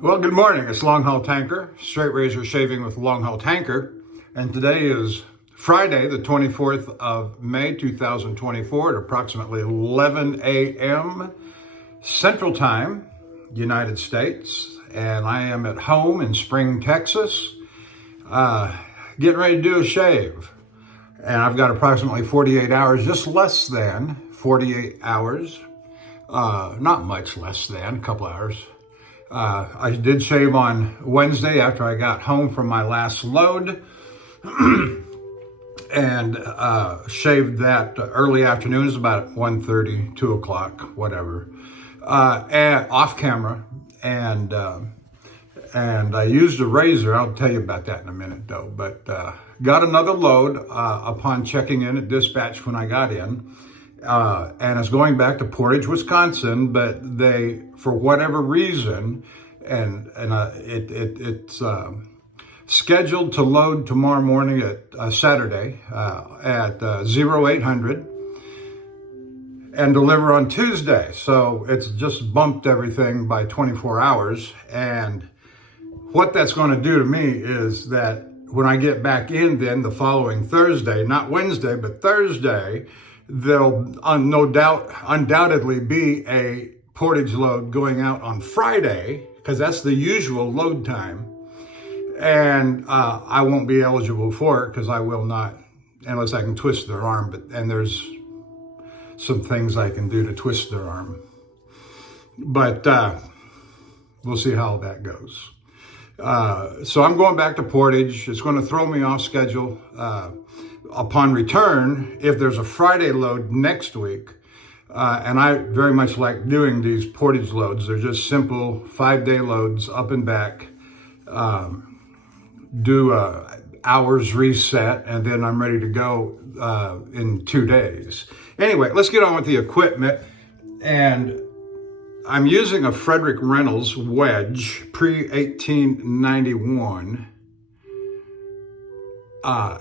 Well, good morning. It's Longhaultanker, straight razor shaving with Longhaultanker. And today is Friday, the 24th of May, 2024 at approximately 11 a.m. Central Time, United States. And I am at home in Spring, Texas, getting ready to do a shave. And I've got approximately 48 hours, just less than 48 hours. Not much less than, a couple hours. I did shave on Wednesday after I got home from my last load and shaved that early afternoon. It was about 1:30, 2 o'clock, whatever, and off camera. And I used a razor. I'll tell you about that in a minute, though. But got another load upon checking in at dispatch when I got in. And it's going back to Portage, Wisconsin, but they, for whatever reason, it's scheduled to load tomorrow morning at Saturday at 0800 and deliver on Tuesday. So it's just bumped everything by 24 hours. And what that's going to do to me is that when I get back in then the following Thursday, not Wednesday, but Thursday, there'll undoubtedly be a Portage load going out on Friday, because that's the usual load time. And I won't be eligible for it because I will not, unless I can twist their arm. And there's some things I can do to twist their arm. But we'll see how that goes. So I'm going back to Portage. It's going to throw me off schedule. Upon return, if there's a Friday load next week, and I very much like doing these Portage loads. They're just simple 5-day loads up and back, do hours reset, and then I'm ready to go in 2 days. Anyway, let's get on with the equipment. And I'm using a Frederick Reynolds wedge, pre-1891.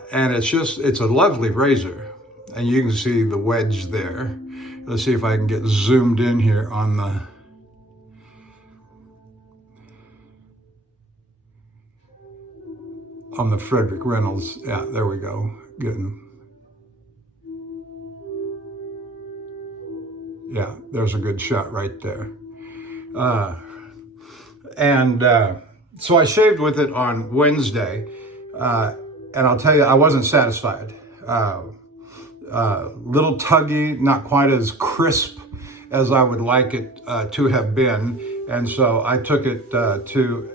And it's a lovely razor, and you can see the wedge there. Let's see if I can get zoomed in here on the Frederick Reynolds. Yeah, there we go. Yeah, there's a good shot right there. So I shaved with it on Wednesday. And I'll tell you, I wasn't satisfied. Little tuggy, not quite as crisp as I would like it to have been. And so I took it to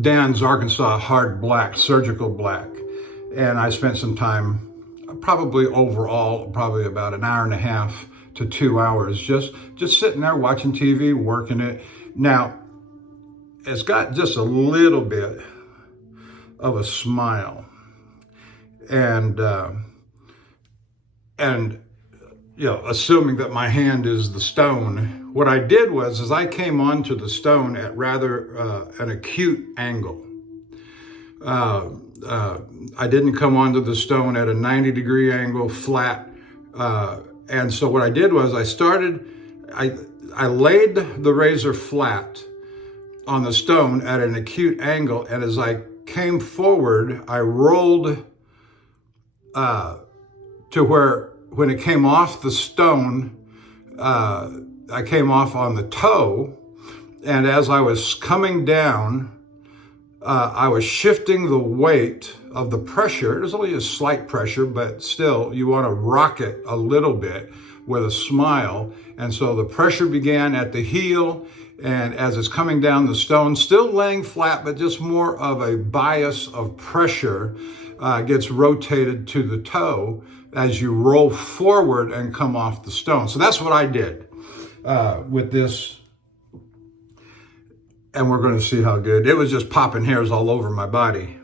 Dan's Arkansas Hard Black, Surgical Black. And I spent some time, probably about an hour and a half to 2 hours, just sitting there watching TV, working it. Now, it's got just a little bit of a smile, and assuming that my hand is the stone, what I did was I came onto the stone at rather an acute angle. I didn't come onto the stone at a 90-degree angle, flat, and so what I did was I laid the razor flat on the stone at an acute angle, and as I came forward, I rolled to where, when it came off the stone, I came off on the toe, and as I was coming down, I was shifting the weight of the pressure. It was only a slight pressure, but still, you want to rock it a little bit with a smile. And so the pressure began at the heel, and as it's coming down the stone, still laying flat, but just more of a bias of pressure gets rotated to the toe as you roll forward and come off the stone. So that's what I did with this. And we're going to see how good. It was just popping hairs all over my body.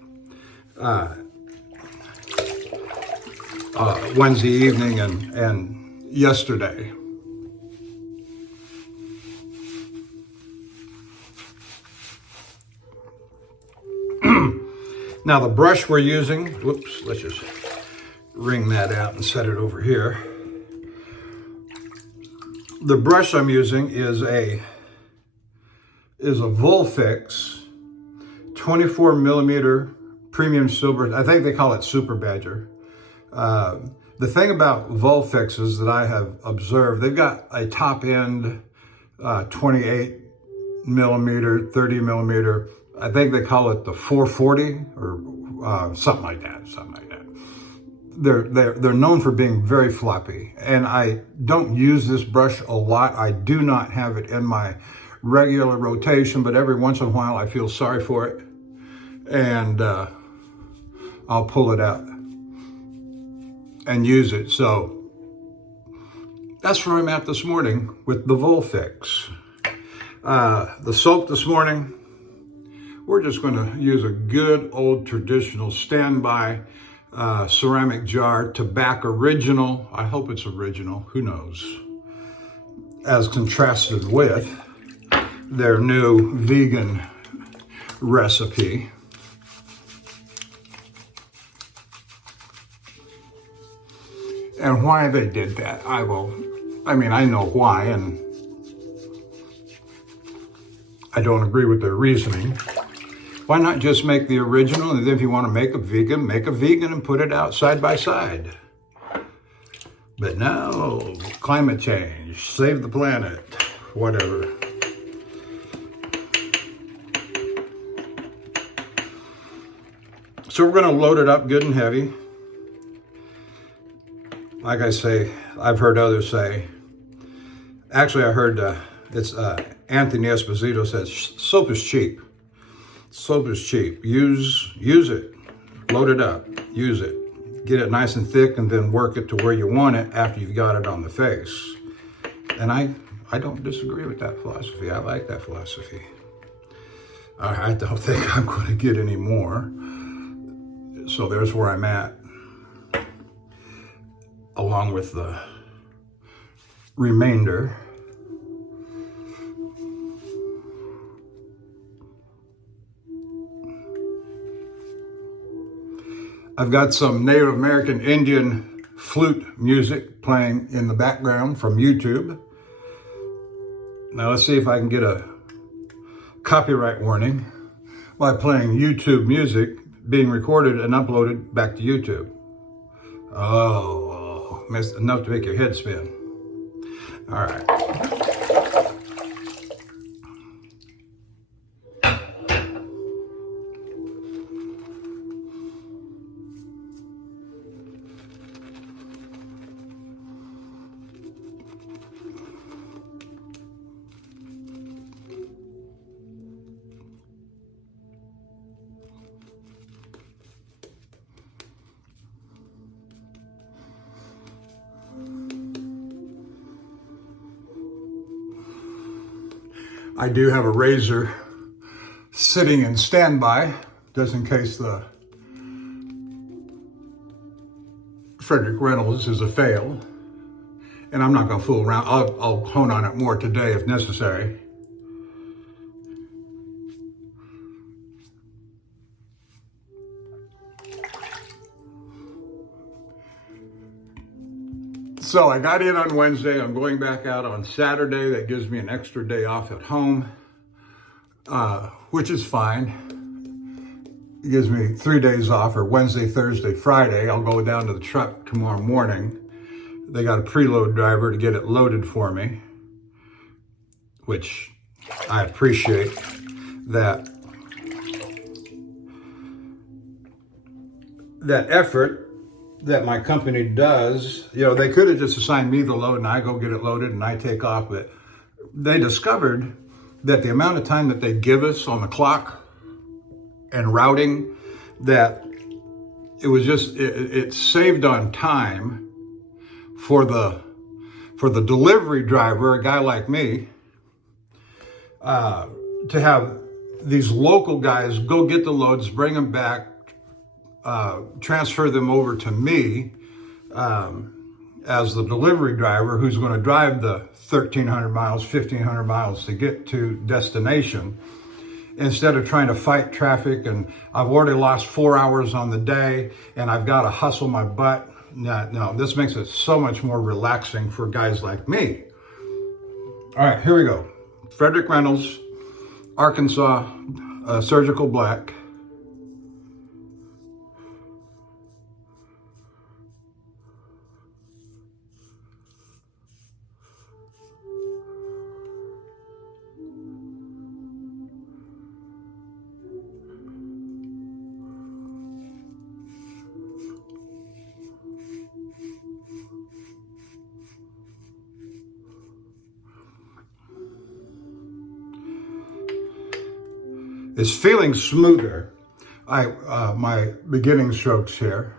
Wednesday evening and yesterday. Now the brush we're using, whoops, let's just wring that out and set it over here. The brush I'm using is a Volfix 24 millimeter premium silver. I think they call it Super Badger. The thing about Volfixes that I have observed, they've got a top end 28 millimeter, 30 millimeter. I think they call it the 440 or something like that. They're known for being very floppy, and I don't use this brush a lot. I do not have it in my regular rotation, but every once in a while I feel sorry for it, and I'll pull it out and use it. So that's where I'm at this morning with the Volfix. The soap this morning, we're just going to use a good old traditional standby ceramic jar, Tobacco Original. I hope it's original, who knows, as contrasted with their new vegan recipe. And why they did that, I know why, and I don't agree with their reasoning. Why not just make the original, and then if you want to make a vegan and put it out side by side? But no, climate change, save the planet, whatever. So we're going to load it up good and heavy. Like I say, I've heard others say, actually I heard Anthony Esposito says, soap is cheap. Soap is cheap. Use it. Load it up. Use it. Get it nice and thick, and then work it to where you want it after you've got it on the face. And I don't disagree with that philosophy. I like that philosophy. I don't think I'm going to get any more. So there's where I'm at, along with the remainder. I've got some Native American Indian flute music playing in the background from YouTube. Now let's see if I can get a copyright warning by playing YouTube music being recorded and uploaded back to YouTube. Oh, enough to make your head spin. All right. I do have a razor sitting in standby, just in case the Frederick Reynolds is a fail. And I'm not going to fool around. I'll hone on it more today if necessary. So I got in on Wednesday. I'm going back out on Saturday. That gives me an extra day off at home, which is fine. It gives me 3 days off, or Wednesday, Thursday, Friday. I'll go down to the truck tomorrow morning. They got a preload driver to get it loaded for me, which I appreciate that effort that my company does. You know, they could have just assigned me the load and I go get it loaded and I take off, but they discovered that the amount of time that they give us on the clock and routing, that it was just, it saved on time for the delivery driver, a guy like me, to have these local guys go get the loads, bring them back, transfer them over to me as the delivery driver, who's going to drive the 1,300 miles, 1,500 miles to get to destination, instead of trying to fight traffic. And I've already lost 4 hours on the day and I've got to hustle my butt. No, this makes it so much more relaxing for guys like me. All right, here we go. Frederick Reynolds, Arkansas, surgical black. It's feeling smoother. My beginning strokes here.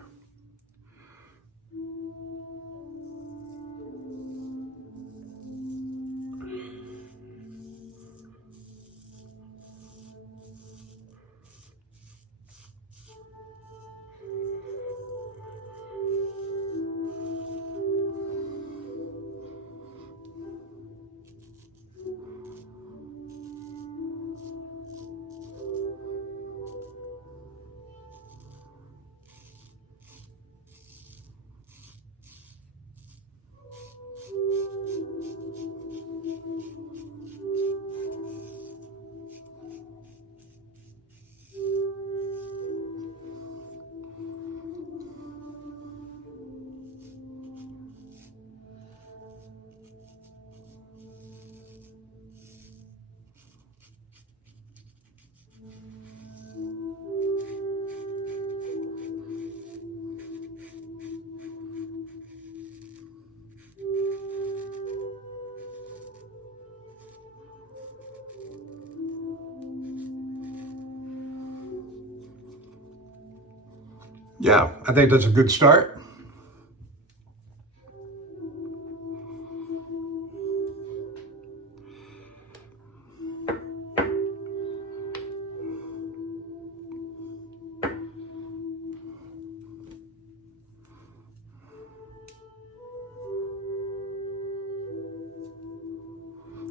Yeah, I think that's a good start.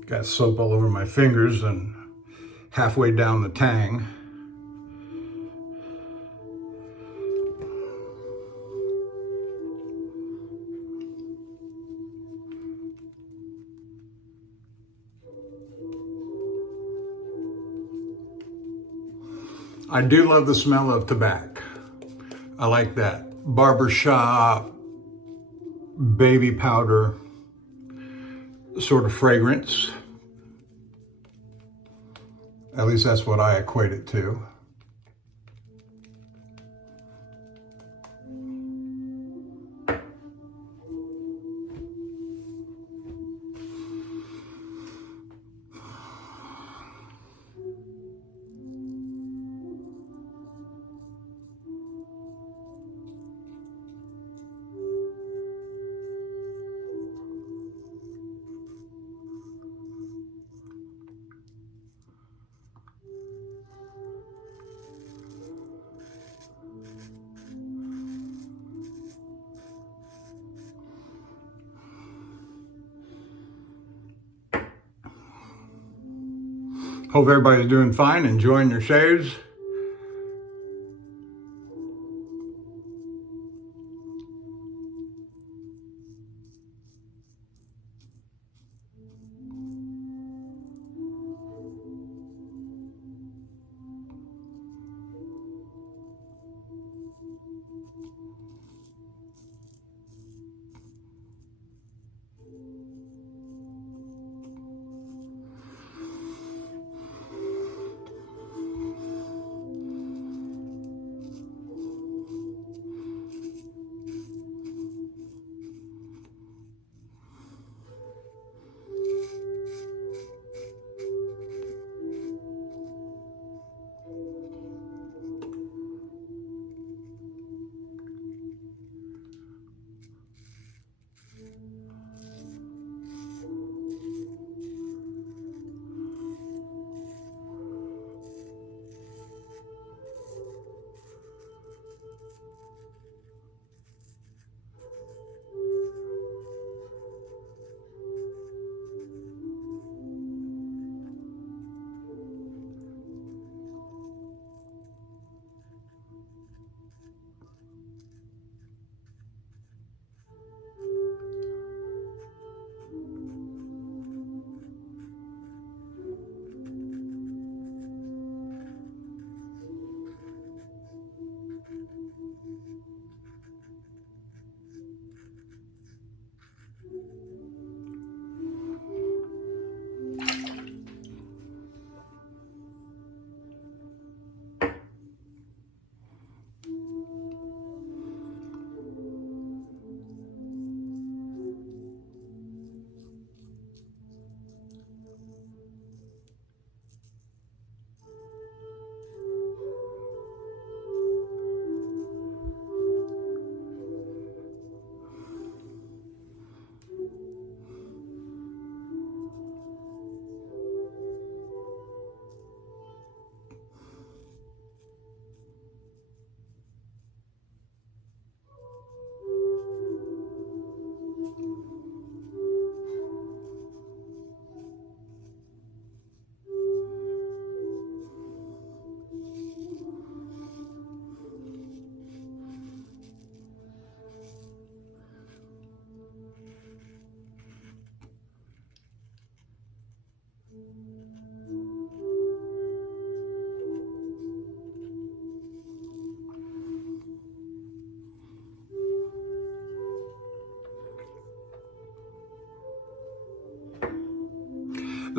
Got soap all over my fingers and halfway down the tang. I do love the smell of tobacco. I like that barbershop, baby powder sort of fragrance. At least that's what I equate it to. Hope everybody's doing fine, enjoying their shaves.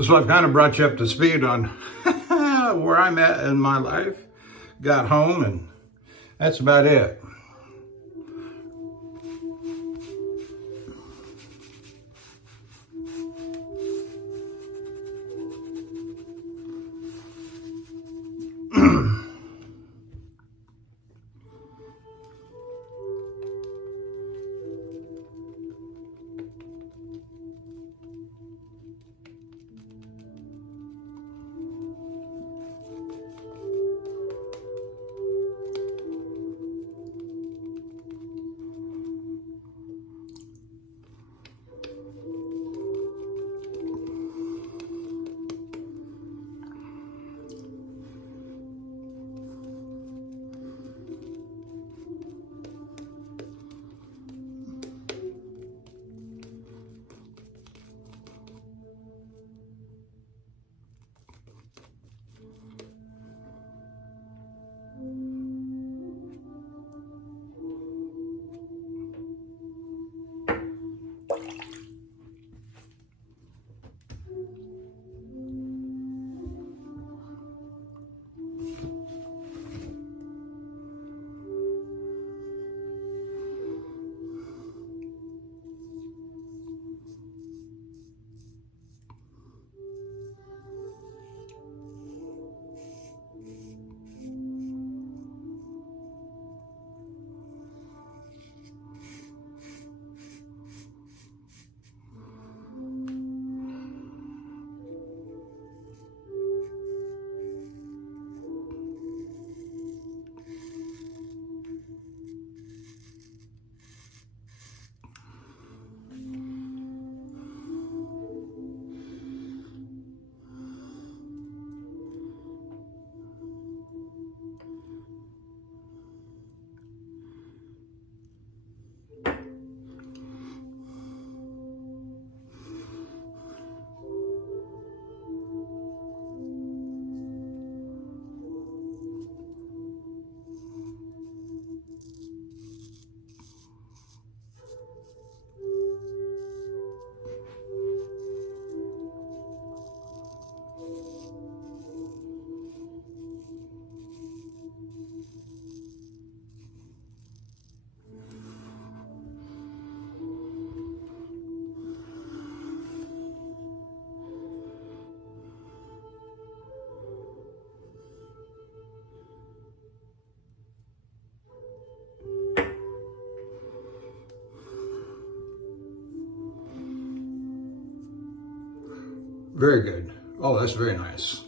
So I've kind of brought you up to speed on where I'm at in my life. Got home, and that's about it. Very good. Oh, that's very nice.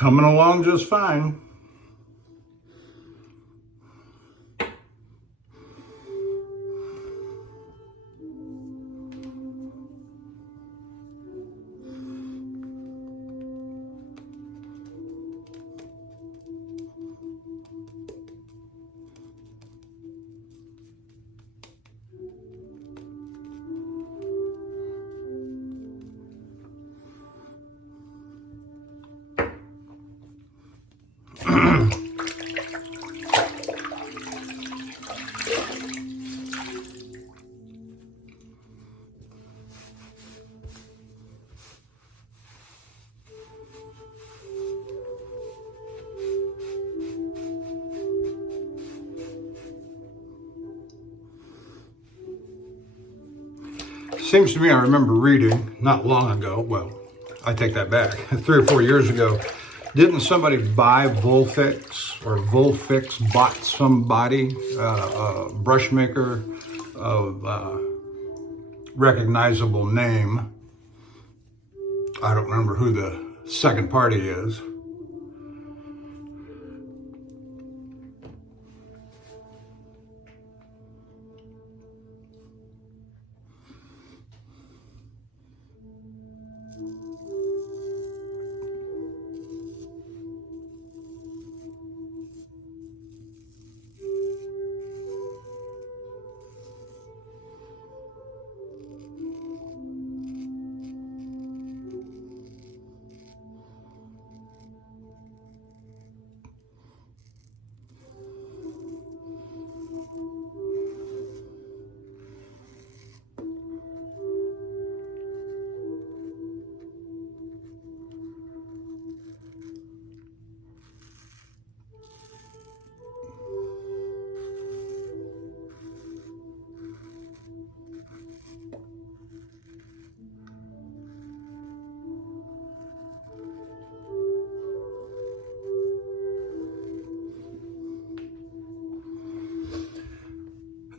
Coming along just fine. Seems to me I remember reading not long ago, well, I take that back, 3 or 4 years ago, didn't somebody buy Volfix, or Volfix bought somebody, a brush maker of recognizable name. I don't remember who the second party is.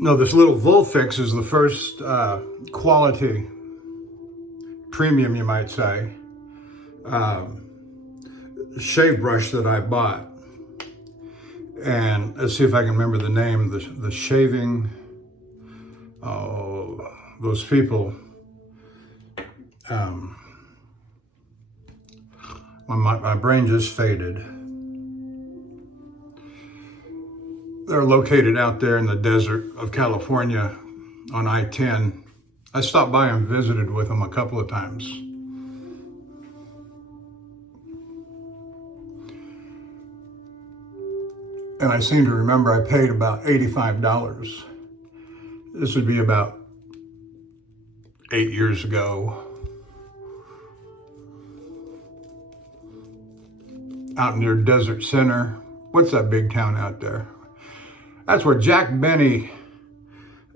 No, this little Volfix is the first quality, premium you might say, shave brush that I bought. And let's see if I can remember the name, the shaving, those people. My brain just faded. They're located out there in the desert of California on I-10. I stopped by and visited with them a couple of times. And I seem to remember I paid about $85. This would be about 8 years ago. Out near Desert Center. What's that big town out there? That's where Jack Benny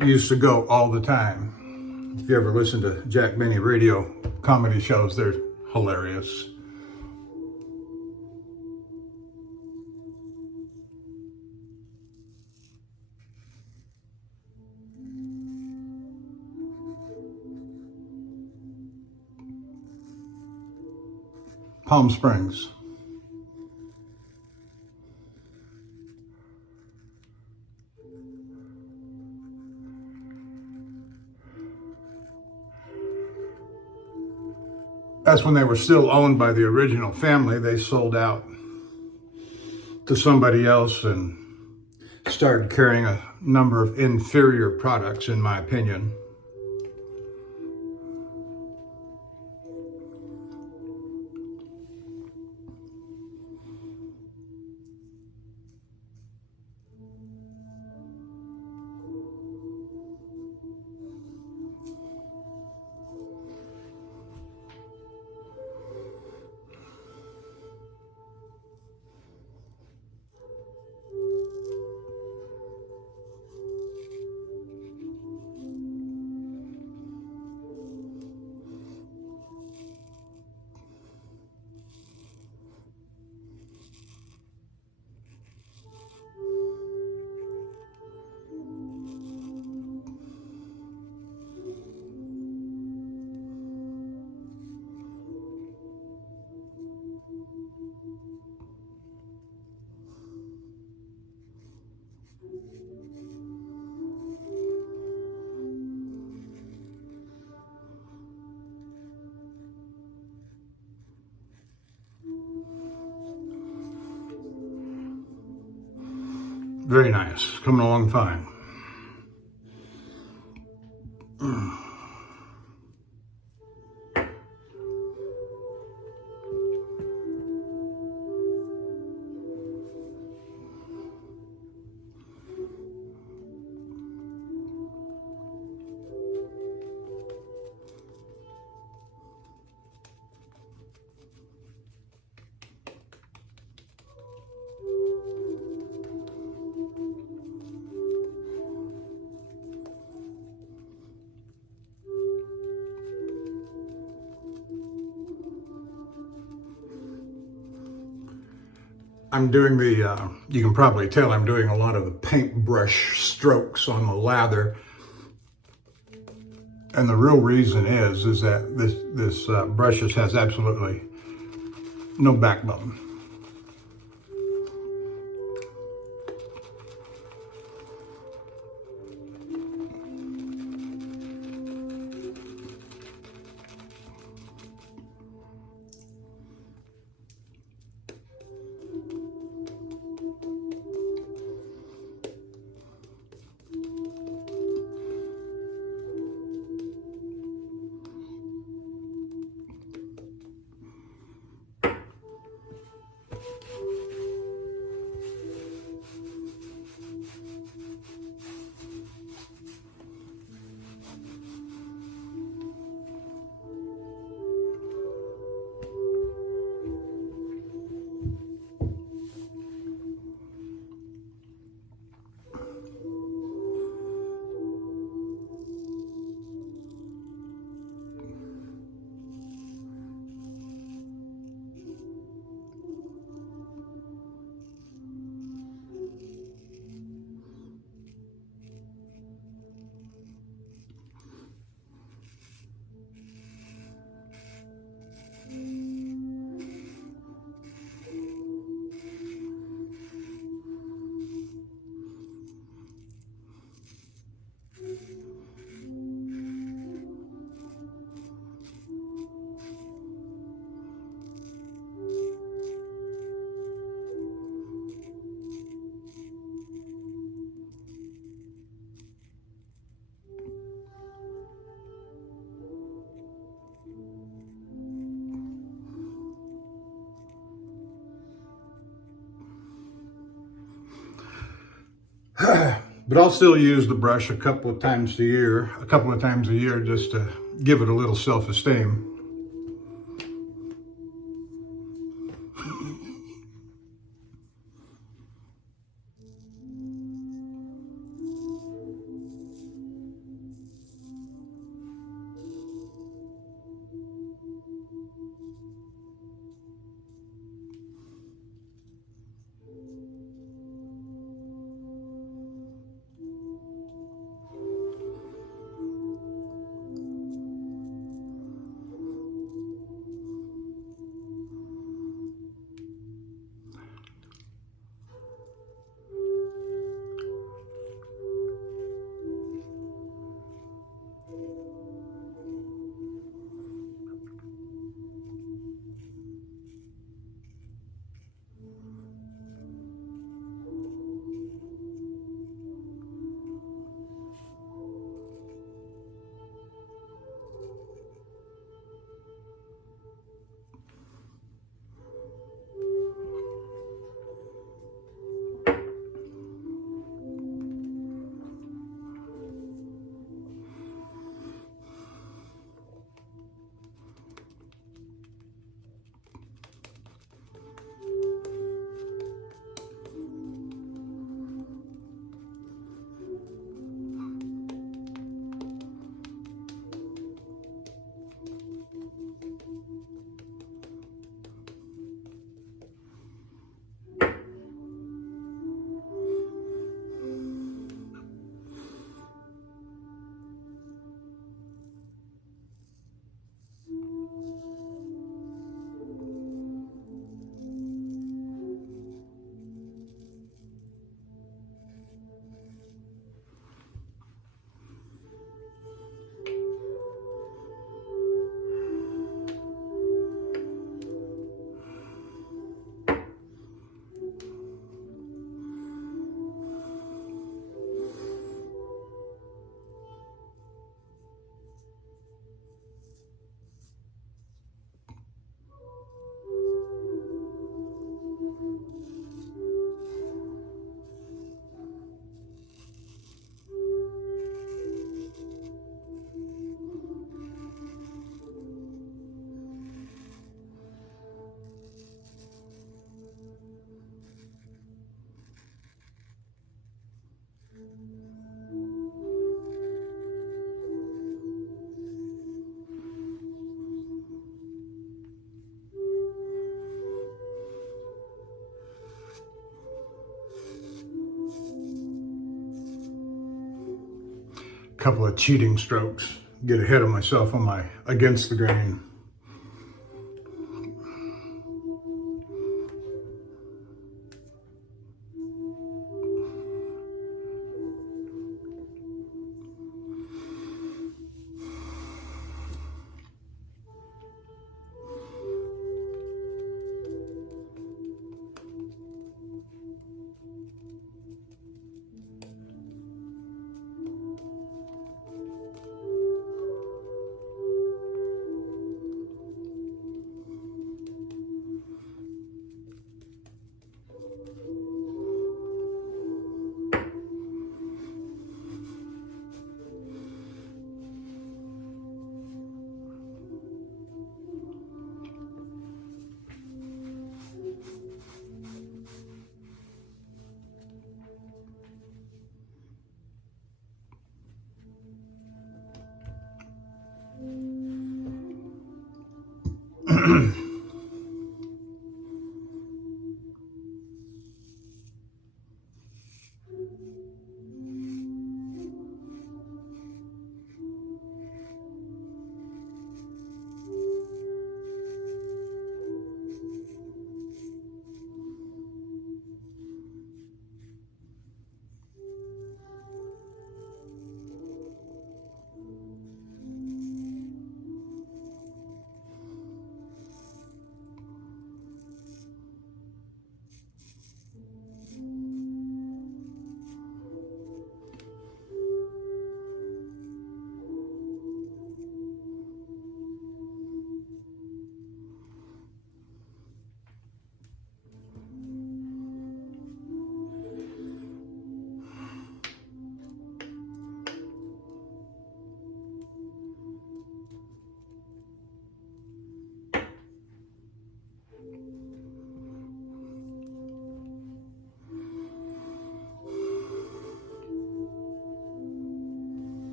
used to go all the time. If you ever listen to Jack Benny radio comedy shows, they're hilarious. Palm Springs. That's when they were still owned by the original family. They sold out to somebody else and started carrying a number of inferior products, in my opinion. Very nice. Coming along fine. I'm doing you can probably tell I'm doing a lot of the paintbrush strokes on the lather. And the real reason is that this brush has absolutely no backbone. But I'll still use the brush a couple of times a year, just to give it a little self-esteem. couple of cheating strokes, get ahead of myself on my against the grain.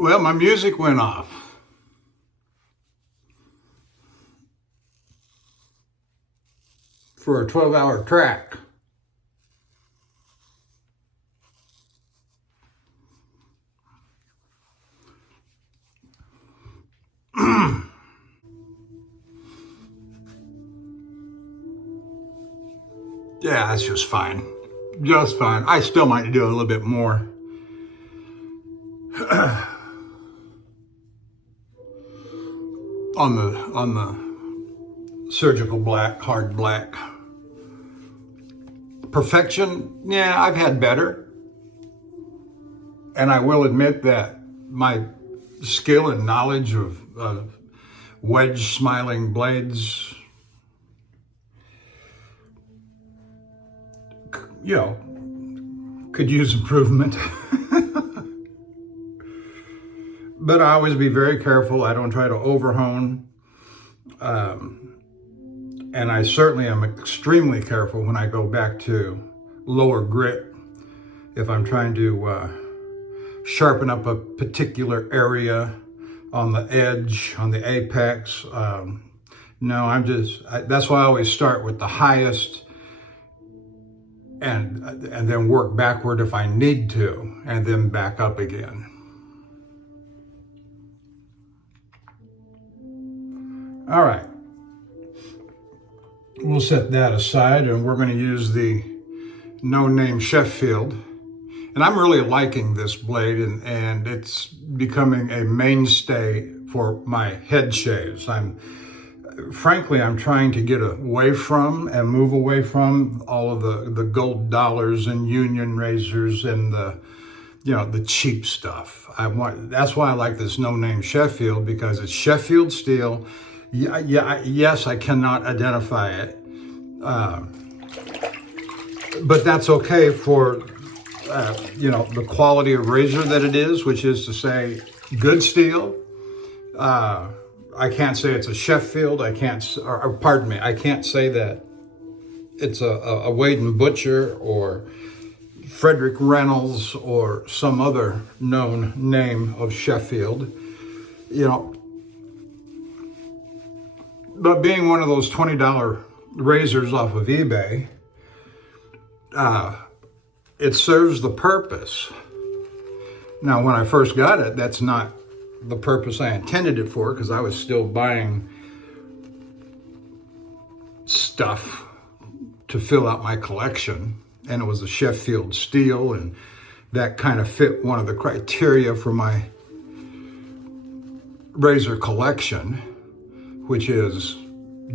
Well, my music went off. For a 12-hour track. Yeah, that's just fine. Just fine. I still might do a little bit more. on the surgical black, hard black. Perfection, yeah, I've had better. And I will admit that my skill and knowledge of wedge smiling blades, you know, could use improvement. But I always be very careful. I don't try to overhone. And I certainly am extremely careful when I go back to lower grit. If I'm trying to sharpen up a particular area on the edge, on the apex, no, that's why I always start with the highest and then work backward if I need to, and then back up again. All right. We'll set that aside, and we're going to use the no-name Sheffield. And I'm really liking this blade, and it's becoming a mainstay for my head shaves. Frankly, I'm trying to get away from and move away from all of the gold dollars and union razors and the cheap stuff. That's why I like this no-name Sheffield, because it's Sheffield steel. Yes, I cannot identify it, but that's okay for the quality of razor that it is, which is to say, good steel. I can't say it's a Sheffield. I can't say that it's a Wade and Butcher or Frederick Reynolds or some other known name of Sheffield. But being one of those $20 razors off of eBay, it serves the purpose. Now, when I first got it, that's not the purpose I intended it for, because I was still buying stuff to fill out my collection, and it was a Sheffield steel, and that kind of fit one of the criteria for my razor collection, which is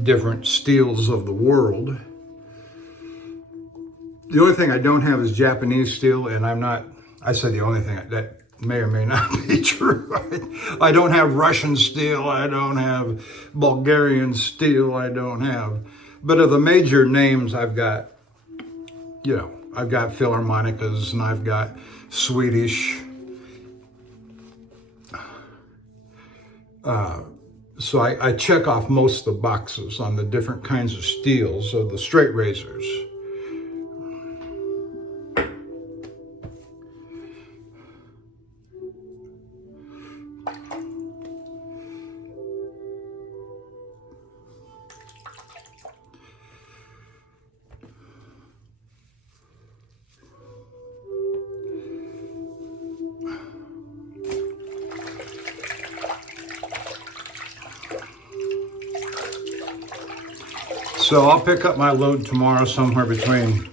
different steels of the world. The only thing I don't have is Japanese steel, and I said the only thing that may or may not be true. I don't have Russian steel, I don't have Bulgarian steel, but of the major names I've got Philharmonicas, and I've got Swedish. So I check off most of the boxes on the different kinds of steels of the straight razors. So I'll pick up my load tomorrow somewhere between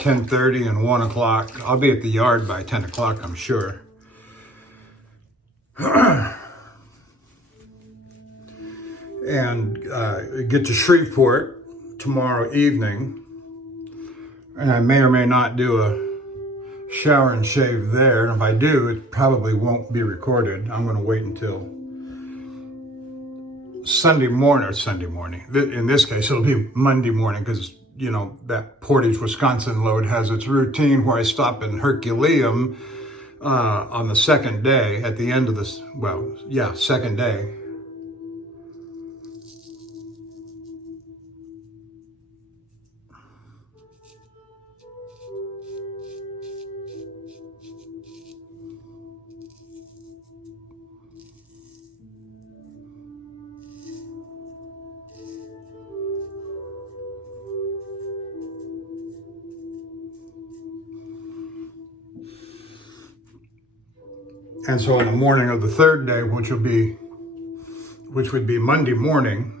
10:30 and 1 o'clock. I'll be at the yard by 10 o'clock, I'm sure. And get to Shreveport tomorrow evening. And I may or may not do a shower and shave there. And if I do, it probably won't be recorded. I'm going to wait until Sunday morning. In this case, it'll be Monday morning, because, that Portage, Wisconsin load has its routine where I stop in Herculaneum on the second day at the end of this, second day. And so on the morning of the third day, which would be Monday morning,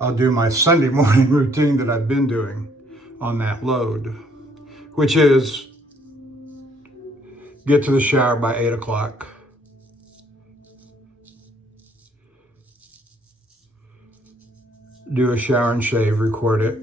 I'll do my Sunday morning routine that I've been doing on that load, which is get to the shower by 8 o'clock, do a shower and shave, record it,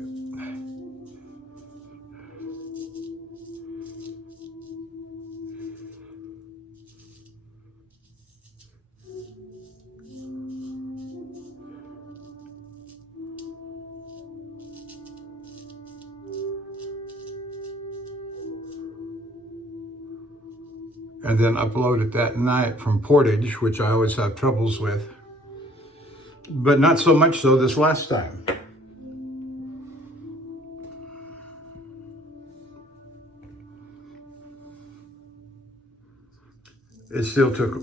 and then upload it that night from Portage, which I always have troubles with, but not so much so this last time. It still took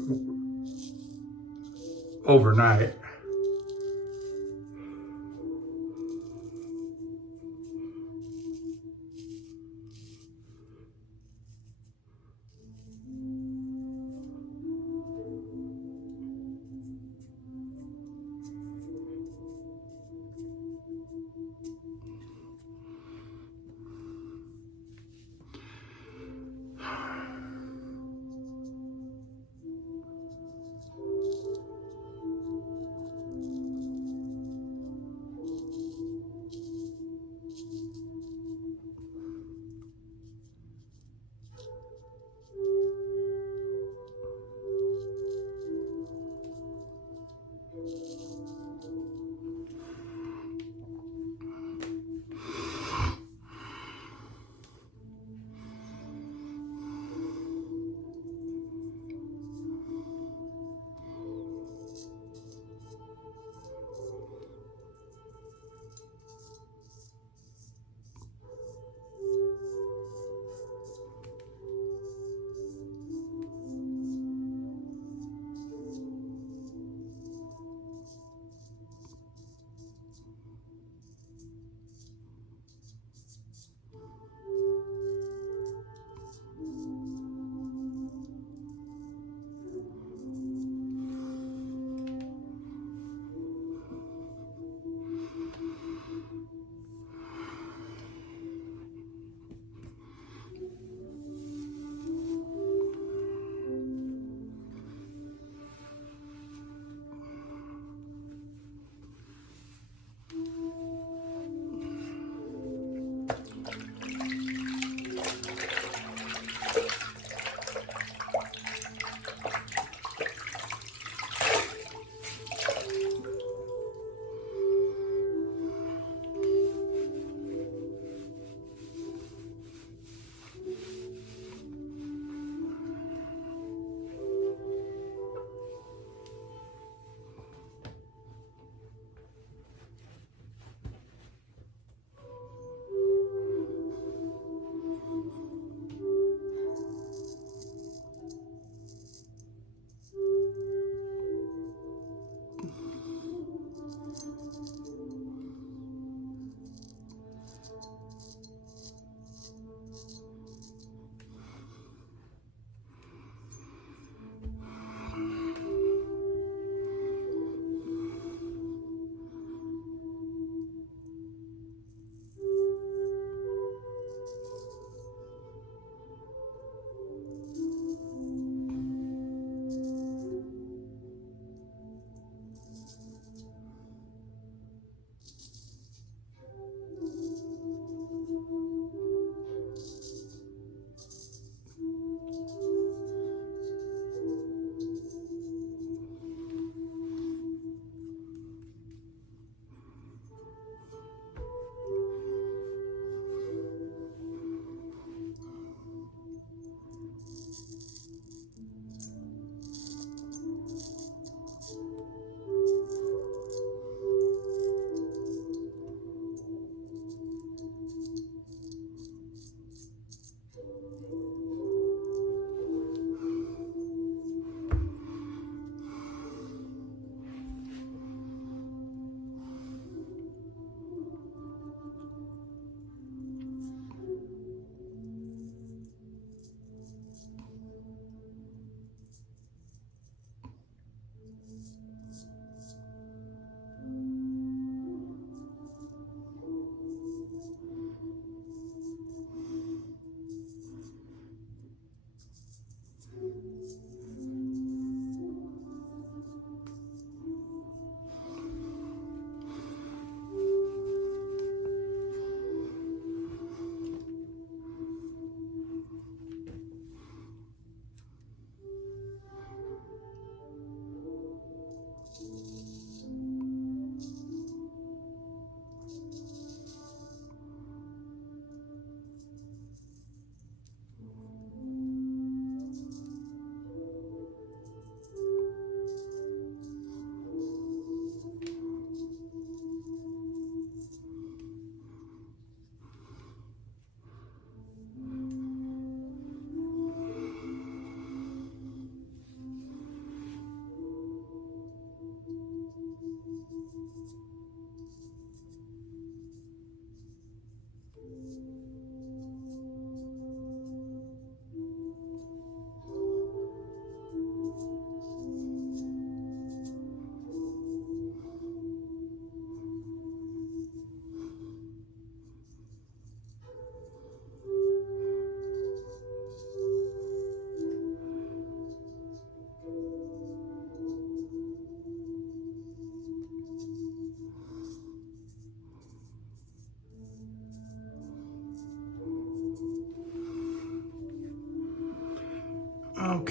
overnight.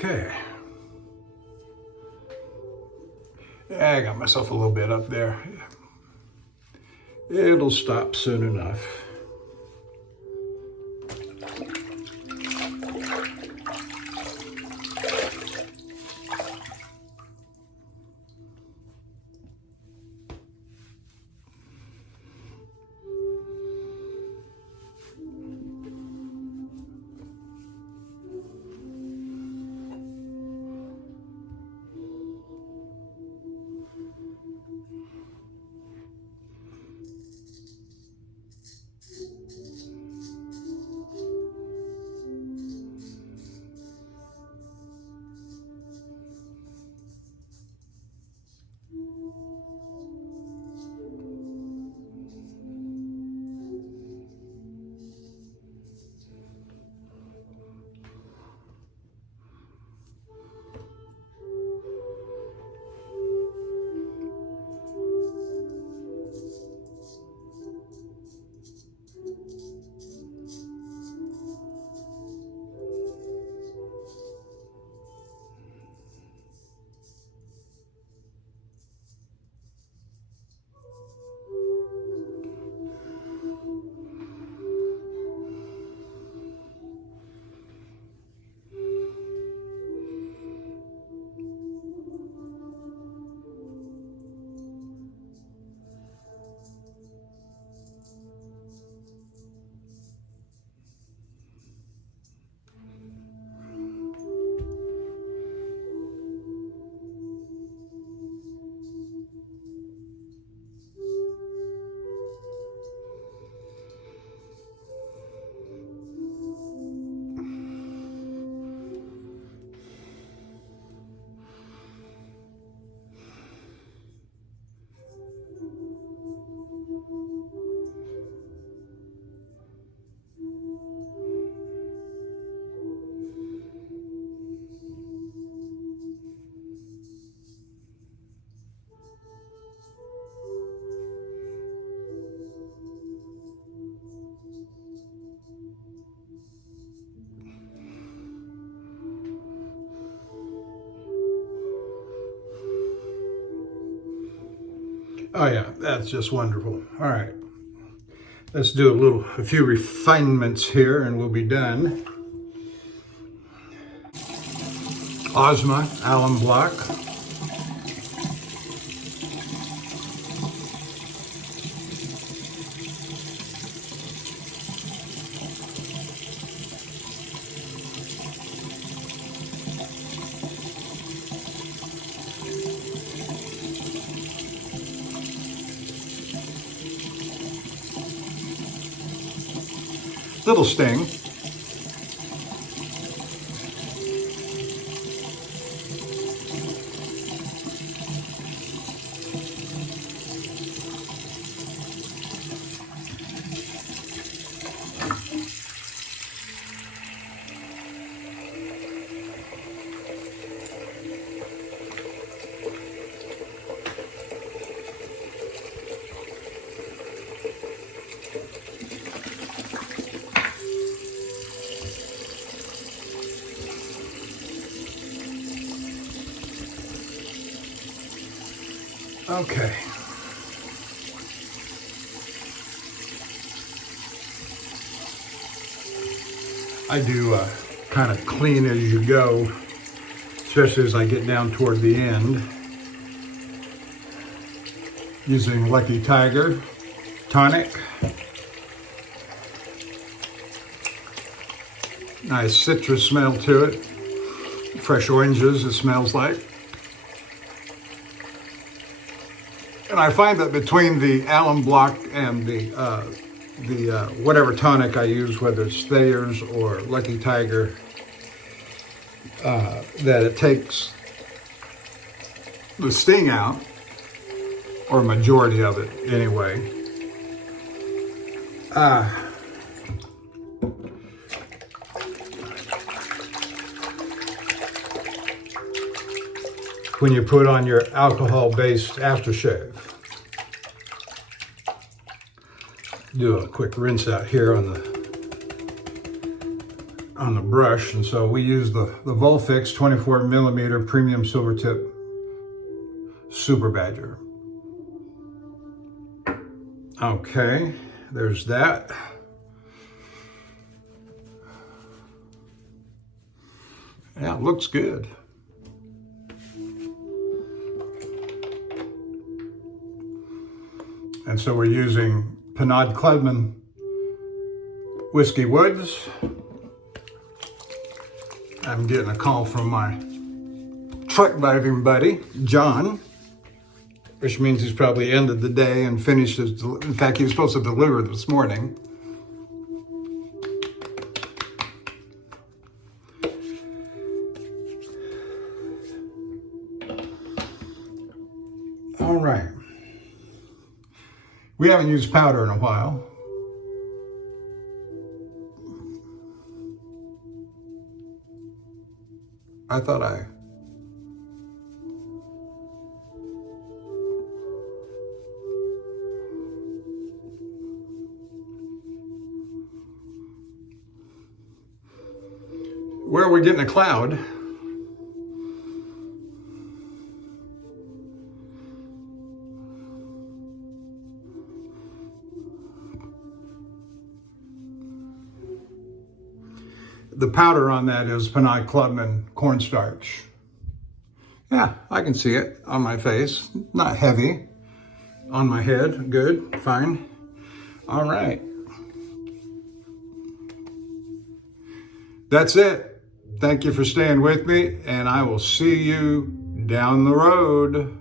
Okay. I got myself a little bit up there. It'll stop soon enough. Oh yeah, that's just wonderful. All right, let's do a few refinements here and we'll be done. Ozma alum block. Little sting. Okay. I do kind of clean as you go, especially as I get down toward the end, using Lucky Tiger tonic. Nice citrus smell to it. Fresh oranges, it smells like. And I find that between the alum block and the whatever tonic I use, whether it's Thayer's or Lucky Tiger, that it takes the sting out, or a majority of it anyway. When you put on your alcohol-based aftershave. Do a quick rinse out here on the on the brush, and so we use the Volfix 24 millimeter premium silver tip Super Badger. Okay, there's that. Yeah, it looks good. And so we're using Pinard Clubman Whiskey Woods. I'm getting a call from my truck driving buddy, John, which means he's probably ended the day and finished his, in fact, he was supposed to deliver this morning. All right. We haven't used powder in a while. I thought where are we getting a cloud? The powder on that is Pinard Clubman cornstarch. Yeah, I can see it on my face. Not heavy. On my head, good, fine. All right. That's it. Thank you for staying with me, and I will see you down the road.